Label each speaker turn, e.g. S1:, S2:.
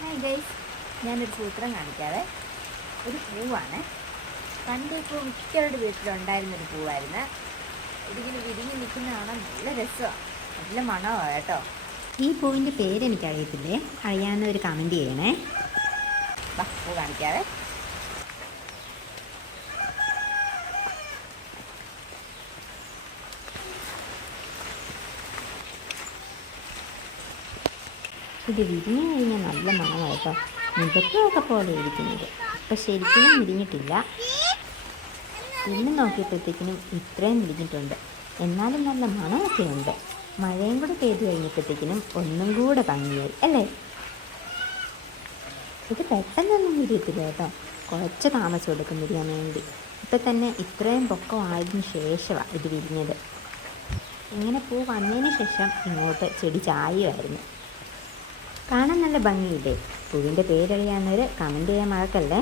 S1: Hi guys ഞാനൊരു സൂത്രം കാണിക്കാതെ ഒരു പൂവാണ്. പണ്ട് ഇപ്പോൾ മിക്കവരുടെ വീട്ടിലുണ്ടായിരുന്നൊരു പൂവായിരുന്നു. ഇതിങ്ങനെ വിരിഞ്ഞ് നിൽക്കുന്ന കാണാൻ നല്ല രസമാണ് നല്ല മണമാണ് കേട്ടോ.
S2: ഈ പൂവിന്റെ പേരെനിക്കറിയത്തില്ലേ? അറിയാവുന്നവർ കമന്റ് ചെയ്യണേ.
S1: പൂ കാണിക്കാതെ
S2: ഇത് വിരിഞ്ഞു കഴിഞ്ഞാൽ നല്ല മണമാണ് കേട്ടോ. പോലെ ഇരിക്കുന്നത്. അപ്പോൾ ശരിക്കും വിരിഞ്ഞിട്ടില്ല. ഇന്ന് നോക്കിയപ്പോഴത്തേക്കിനും ഇത്രയും വിരിഞ്ഞിട്ടുണ്ട്. എന്നാലും നല്ല മണമൊക്കെ ഉണ്ട്. മഴയും കൂടെ പെയ്തു കഴിഞ്ഞപ്പോഴത്തേക്കിനും ഒന്നും കൂടെ ഭംഗിയായി അല്ലേ? ഇത് പെട്ടെന്നൊന്നും വിരിയത്തില്ല കേട്ടോ. കുറച്ച് താമസം എടുക്കും വിരിയാൻ വേണ്ടി. ഇപ്പം തന്നെ ഇത്രയും പൊക്കം ആയതിനു ശേഷമാണ് ഇത് വിരിഞ്ഞത്. ഇങ്ങനെ പൂ വന്നതിന് ശേഷം ഇങ്ങോട്ട് ചെടി ചായുമായിരുന്നു. നല്ല ഭംഗിയില്ലേ? പൂവിന്റെ പേരറിയാവുന്നവർ കമന്റ് ചെയ്യാൻ മറക്കല്ലേ?